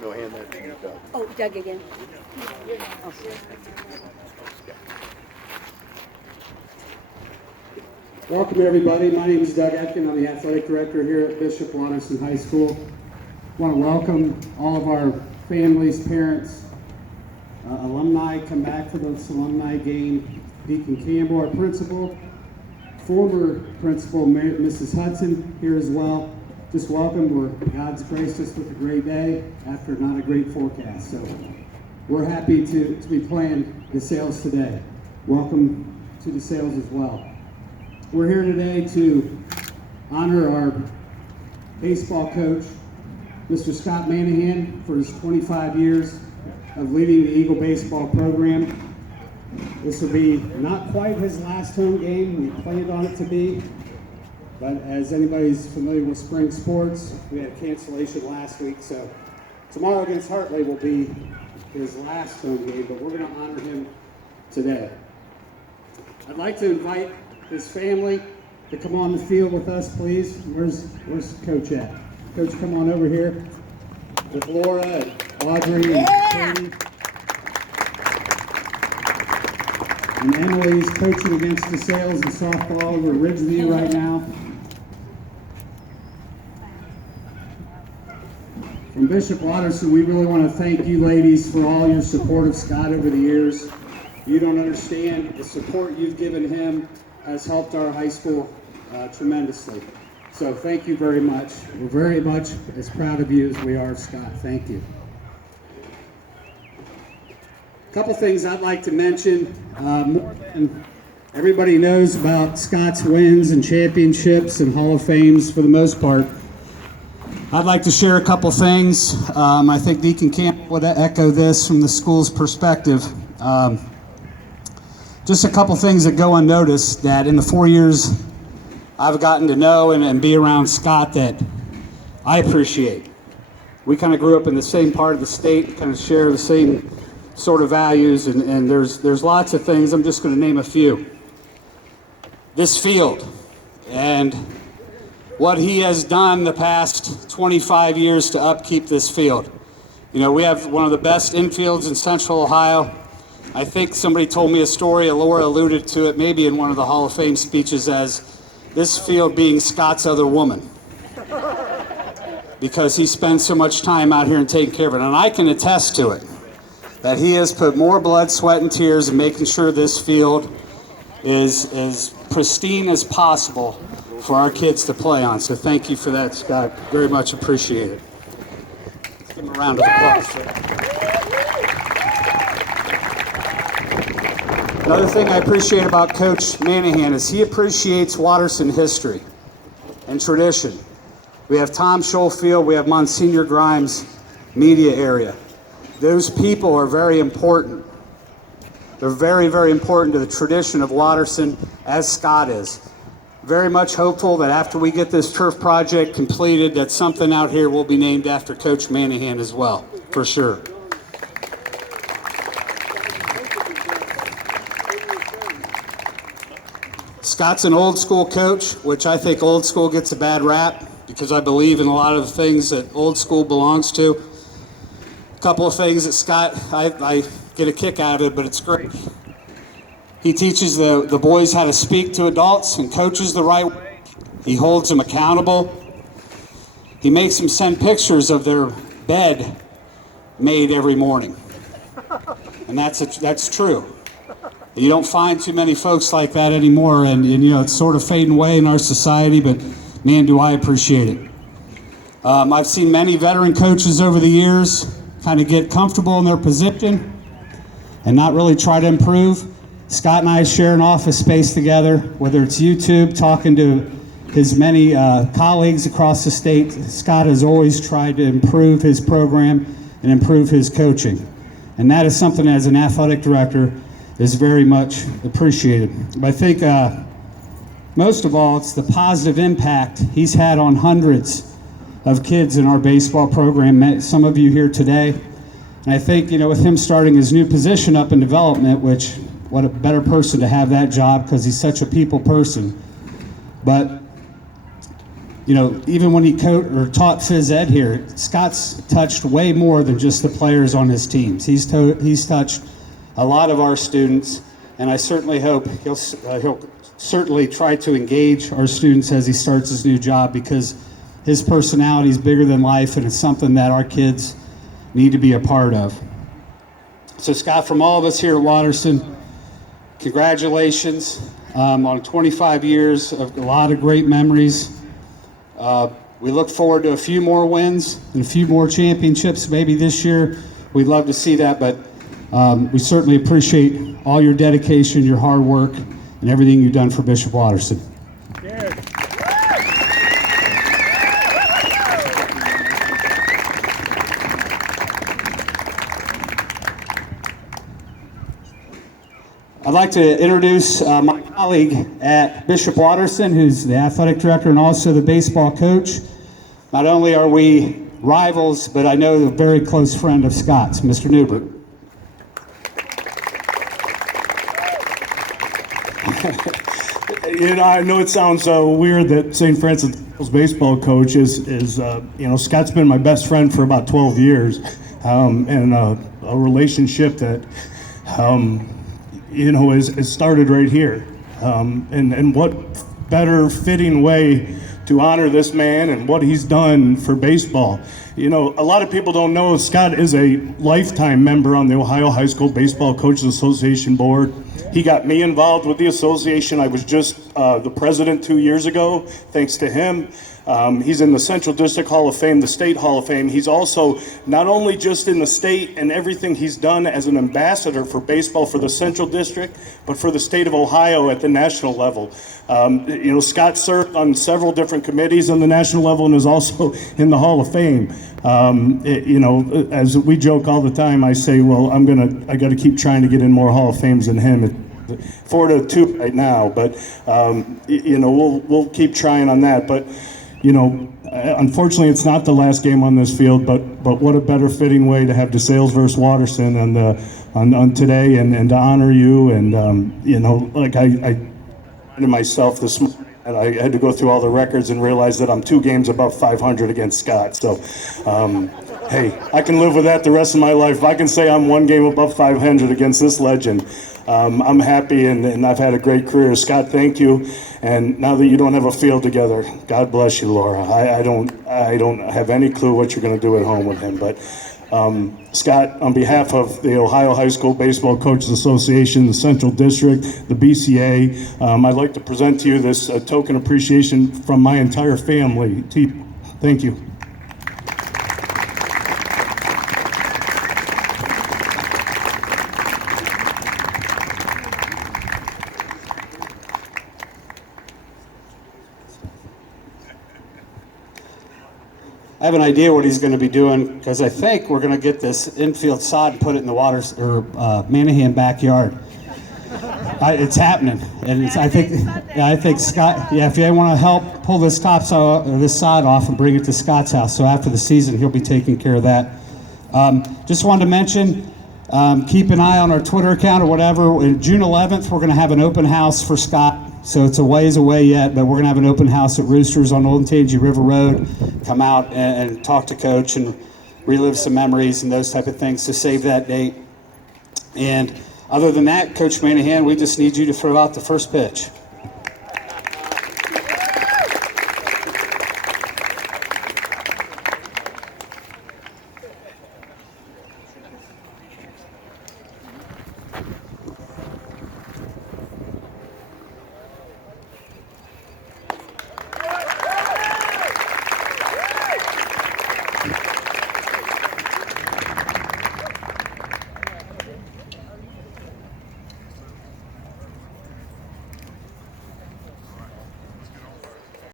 No, hand that to Doug. Oh, Doug again. Welcome everybody. My name is Doug Etkin. I'm the athletic director here at Bishop Watterson High School. I want to welcome all of our families, parents, alumni come back for this alumni game. Deacon Campbell, our principal, former principal Mrs. Hudson here as well. Just welcome. God's graced us with a great day after not a great forecast. So we're happy to be playing DeSales today. Welcome to DeSales as well. We're here today to honor our baseball coach, Mr. Scott Manahan, for his 25 years of leading the Eagle baseball program. This will be not quite his last home game. We planned on it to be, but as anybody's familiar with spring sports, we had a cancellation last week, so tomorrow against Hartley will be his last home game, but we're going to honor him today. I'd like to invite his family to come on the field with us, please. Where's Coach at? Coach, come on over here with Laura and Audrey and Katie. And Emily's coaching against DeSales in softball over Ridgeview right now. From Bishop Watterson, we really want to thank you ladies for all your support of Scott over the years. You don't understand the support you've given him has helped our high school tremendously. So thank you very much. We're very much as proud of you as we are, Scott. Thank you. A couple things I'd like to mention. More than everybody knows about Scott's wins and championships and Hall of Fames for the most part. I'd like to share a couple things. I think Deacon Camp would echo this from the school's perspective. Just a couple things that go unnoticed that in the 4 years I've gotten to know and be around Scott that I appreciate. We kind of grew up in the same part of the state, kind of share the same sort of values, and there's lots of things. I'm just going to name a few. This field and what he has done the past 25 years to upkeep this field. You know, we have one of the best infields in Central Ohio. I think somebody told me a story, Laura alluded to it maybe in one of the Hall of Fame speeches, as this field being Scott's other woman, because he spends so much time out here and taking care of it. And I can attest to it, that he has put more blood, sweat, and tears in making sure this field is as pristine as possible for our kids to play on. So thank you for that, Scott. Very much appreciated. Let's give him a round of applause. Another thing I appreciate about Coach Manahan is he appreciates Watterson history and tradition. We have Tom Schofield, we have Monsignor Grimes media area. Those people are very important. They're very, very important to the tradition of Watterson, as Scott is. Very much hopeful that after we get this turf project completed, that something out here will be named after Coach Manahan as well, for sure. Scott's an old school coach, which I think old school gets a bad rap because I believe in a lot of the things that old school belongs to. A couple of things that Scott, I get a kick out of it, but it's great. He teaches the boys how to speak to adults and coaches the right way. He holds them accountable. He makes them send pictures of their bed made every morning. And that's true. You don't find too many folks like that anymore, and you know, it's sort of fading away in our society, but man, do I appreciate it. I've seen many veteran coaches over the years kind of get comfortable in their position and not really try to improve. Scott and I share an office space together, whether it's YouTube, talking to his many colleagues across the state. Scott has always tried to improve his program and improve his coaching. And that is something, as an athletic director, is very much appreciated. But I think most of all, it's the positive impact he's had on hundreds of kids in our baseball program, some of you here today. And I think, you know, with him starting his new position up in development, which, what a better person to have that job because he's such a people person. But even when he taught phys ed here, Scott's touched way more than just the players on his teams. He's touched a lot of our students, and I certainly hope he'll certainly try to engage our students as he starts his new job, because his personality is bigger than life, and it's something that our kids need to be a part of. So Scott, from all of us here at Watterson, congratulations on 25 years of a lot of great memories. We look forward to a few more wins and a few more championships maybe this year. We'd love to see that, but we certainly appreciate all your dedication, your hard work, and everything you've done for Bishop Watterson. I'd like to introduce my colleague at Bishop Watterson, who's the athletic director and also the baseball coach. Not only are we rivals, but I know a very close friend of Scott's, Mr. Newbert. I know it sounds weird that St. Francis baseball coach is Scott's been my best friend for about 12 years, and a relationship that has started right here. And what better fitting way to honor this man and what he's done for baseball. A lot of people don't know Scott is a lifetime member on the Ohio High School Baseball Coaches Association board. He got me involved with the association. I was just the president 2 years ago, thanks to him. He's in the Central District Hall of Fame, the State Hall of Fame. He's also not only just in the state and everything he's done as an ambassador for baseball for the Central District, but for the state of Ohio at the national level. Scott served on several different committees on the national level and is also in the Hall of Fame. As we joke all the time, I say, well, I got to keep trying to get in more Hall of Fames than him. 4-2 right now, but we'll keep trying on that. But unfortunately, it's not the last game on this field. But what a better fitting way to have DeSales versus Watterson on today, and to honor you. And I reminded myself this morning, and I had to go through all the records and realize that I'm 2 games above 500 against Scott. So, hey, I can live with that the rest of my life. If I can say I'm 1 game above 500 against this legend, I'm happy, and I've had a great career. Scott, thank you. And now that you don't have a field together, God bless you, Laura. I don't have any clue what you're going to do at home with him. But Scott, on behalf of the Ohio High School Baseball Coaches Association, the Central District, the BCA, I'd like to present to you this token appreciation from my entire family. Thank you. I have an idea what he's going to be doing, because I think we're going to get this infield sod and put it in the Manahan backyard. It's happening, and I think Scott. Yeah, if you want to help pull this sod off and bring it to Scott's house, so after the season he'll be taking care of that. Just wanted to mention, keep an eye on our Twitter account or whatever. On June 11th, we're going to have an open house for Scott. So it's a ways away yet, but we're going to have an open house at Roosters on Old Tangy River Road. Come out and talk to Coach and relive some memories and those type of things to save that date. And other than that, Coach Manahan, we just need you to throw out the first pitch.